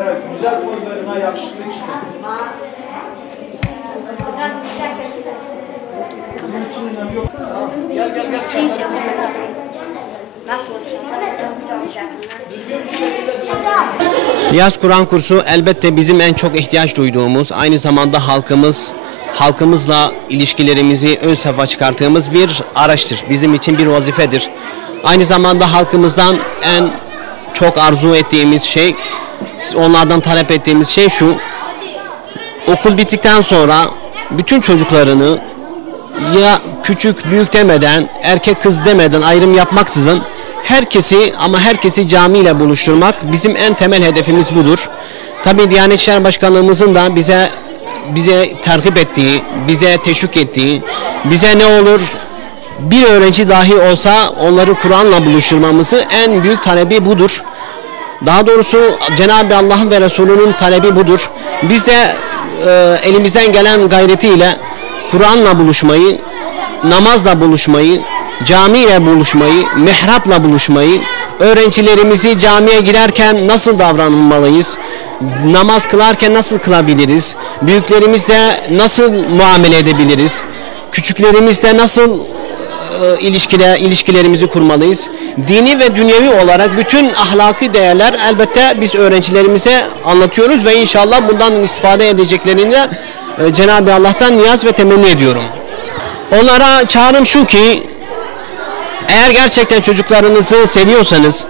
Evet, güzel boylarına yakışıklı çıktı. Gel gel gel. Yaz Kur'an kursu elbette bizim en çok ihtiyaç duyduğumuz, aynı zamanda halkımızla ilişkilerimizi ön safhaya çıkarttığımız bir araçtır. Bizim için bir vazifedir. Aynı zamanda halkımızdan en çok arzu ettiğimiz şey, onlardan talep ettiğimiz şey şu: okul bittikten sonra bütün çocuklarını, ya küçük büyük demeden, erkek kız demeden ayrım yapmaksızın herkesi camiyle buluşturmak, bizim en temel hedefimiz budur. Tabii Diyanet İşleri Başkanlığımızın da bize tergip ettiği, bize teşvik ettiği, bize ne olur bir öğrenci dahi olsa onları Kur'an'la buluşturmamızı en büyük talebi budur. Daha doğrusu Cenab-ı Allah'ın ve Resulünün talebi budur. Biz de elimizden gelen gayretiyle Kur'an'la buluşmayı, namazla buluşmayı, camiyle buluşmayı, mihrapla buluşmayı, öğrencilerimizi camiye girerken nasıl davranmalıyız, namaz kılarken nasıl kılabiliriz, büyüklerimizle nasıl muamele edebiliriz, küçüklerimizle nasıl ilişkilerimizi kurmalıyız. Dini ve dünyevi olarak bütün ahlaki değerler elbette biz öğrencilerimize anlatıyoruz ve inşallah bundan istifade edeceklerini Cenab-ı Allah'tan niyaz ve temenni ediyorum. Onlara çağrım şu ki, eğer gerçekten çocuklarınızı seviyorsanız,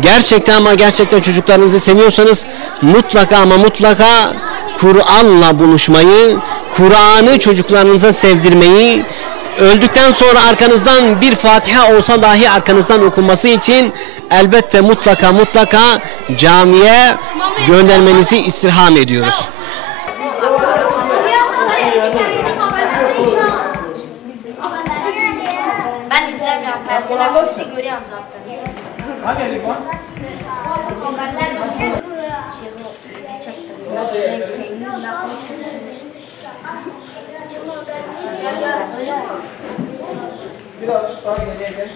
gerçekten çocuklarınızı seviyorsanız mutlaka Kur'an'la buluşmayı, Kur'an'ı çocuklarınıza sevdirmeyi, öldükten sonra arkanızdan bir Fatiha olsa dahi arkanızdan okunması için elbette mutlaka camiye göndermenizi istirham ediyoruz. Ben izlemiyorum. Perdeler sizi görüyorum zaten. Hangi Elif var? Biraz daha geriye gel.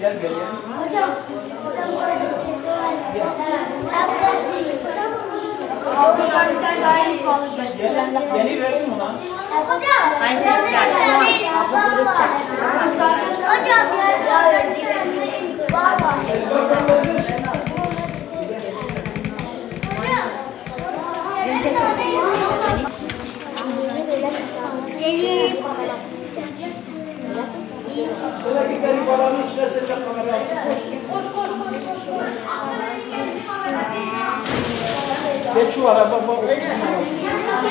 Gel geriye. Yeni verdim ona. Aynı hocam Sıradaki balanın içine sıcak kamerayı geç şu araba bak.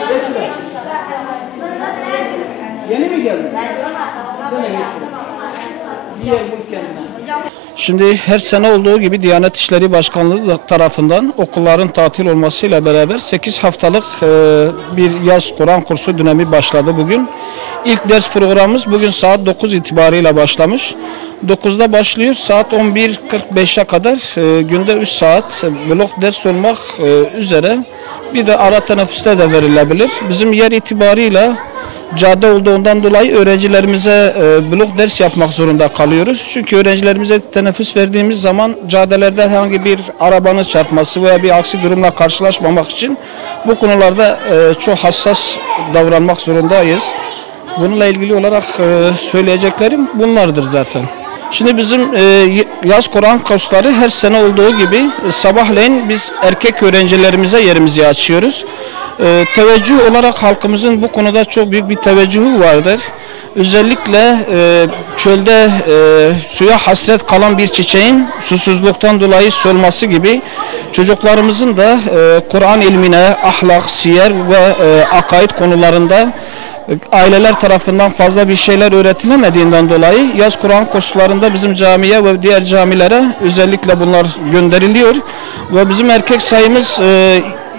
Geç şuraya. Yeni mi geldin? Dene geç şuraya. Bir yer bul kendine. Şimdi her sene olduğu gibi Diyanet İşleri Başkanlığı tarafından okulların tatil olmasıyla beraber 8 haftalık bir yaz Kur'an kursu dönemi başladı bugün. İlk ders programımız bugün saat 9 itibariyle başlamış. 9'da başlıyor, saat 11.45'e kadar günde 3 saat blok ders olmak üzere bir de ara teneffüste de verilebilir. Bizim yer itibarıyla cadde olduğundan dolayı öğrencilerimize blok ders yapmak zorunda kalıyoruz. Çünkü öğrencilerimize teneffüs verdiğimiz zaman caddelerde herhangi bir arabanın çarpması veya bir aksi durumla karşılaşmamak için bu konularda çok hassas davranmak zorundayız. Bununla ilgili olarak söyleyeceklerim bunlardır zaten. Şimdi bizim yaz Kur'an kursları her sene olduğu gibi sabahleyin biz erkek öğrencilerimize yerimizi açıyoruz. Teveccüh olarak halkımızın bu konuda çok büyük bir teveccühü vardır. Özellikle çölde suya hasret kalan bir çiçeğin susuzluktan dolayı solması gibi çocuklarımızın da Kur'an ilmine, ahlak, siyer ve akaid konularında aileler tarafından fazla bir şeyler öğretilemediğinden dolayı yaz Kur'an kurslarında bizim camiye ve diğer camilere özellikle bunlar gönderiliyor ve bizim erkek sayımız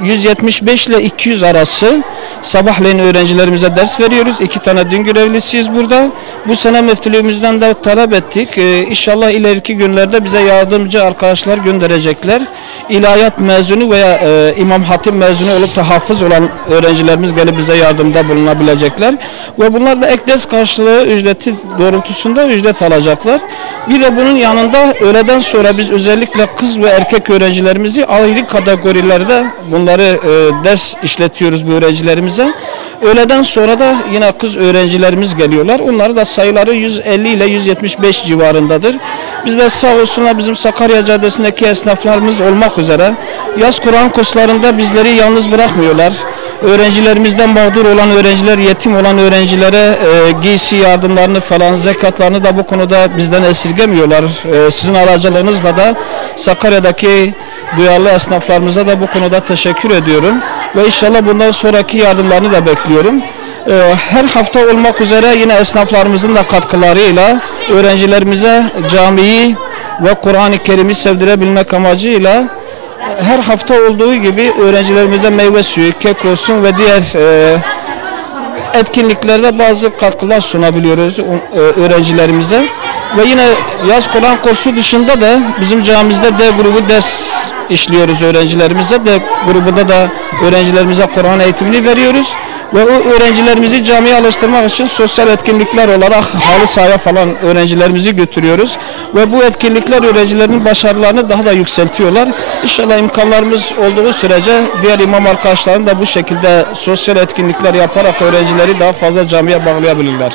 175 ile 200 arası, Sabahleyin öğrencilerimize ders veriyoruz. 2 tane din görevlisiyiz burada. Bu sene müftülüğümüzden de talep ettik. İnşallah ileriki günlerde bize yardımcı arkadaşlar gönderecekler. İlahiyat mezunu veya İmam Hatip mezunu olup da hafız olan öğrencilerimiz gelip bize yardımda bulunabilecekler. Ve bunlar da ek ders karşılığı ücreti doğrultusunda ücret alacaklar. Bir de bunun yanında öğleden sonra biz özellikle kız ve erkek öğrencilerimizi ayrı kategorilerde bunları ders işletiyoruz bu öğrencilerimize. Öğleden sonra da yine kız öğrencilerimiz geliyorlar. Onları da sayıları 150 ile 175 civarındadır. Biz de sağ olsunlar bizim Sakarya Caddesi'ndeki esnaflarımız olmak üzere yaz Kur'an kurslarında bizleri yalnız bırakmıyorlar. Öğrencilerimizden mağdur olan öğrenciler, yetim olan öğrencilere giysi yardımlarını falan, zekatlarını da bu konuda bizden esirgemiyorlar. Sizin aracılığınızla da Sakarya'daki duyarlı esnaflarımıza da bu konuda teşekkür ediyorum. Ve inşallah bundan sonraki yardımlarını da bekliyorum. Her hafta olmak üzere yine esnaflarımızın da katkılarıyla öğrencilerimize camiyi ve Kur'an-ı Kerim'i sevdirebilmek amacıyla her hafta olduğu gibi öğrencilerimize meyve suyu, kek olsun ve diğer etkinliklerde bazı katkılar sunabiliyoruz öğrencilerimize. Ve yine yaz Kur'an kursu dışında da bizim camimizde D grubu ders işliyoruz öğrencilerimize. D grubunda da öğrencilerimize Kur'an eğitimini veriyoruz. Ve o öğrencilerimizi camiye alıştırmak için sosyal etkinlikler olarak halı sahaya falan öğrencilerimizi götürüyoruz. Ve bu etkinlikler öğrencilerin başarılarını daha da yükseltiyorlar. İnşallah imkanlarımız olduğu sürece diğer imam arkadaşlarım da bu şekilde sosyal etkinlikler yaparak öğrencileri daha fazla camiye bağlayabilirler.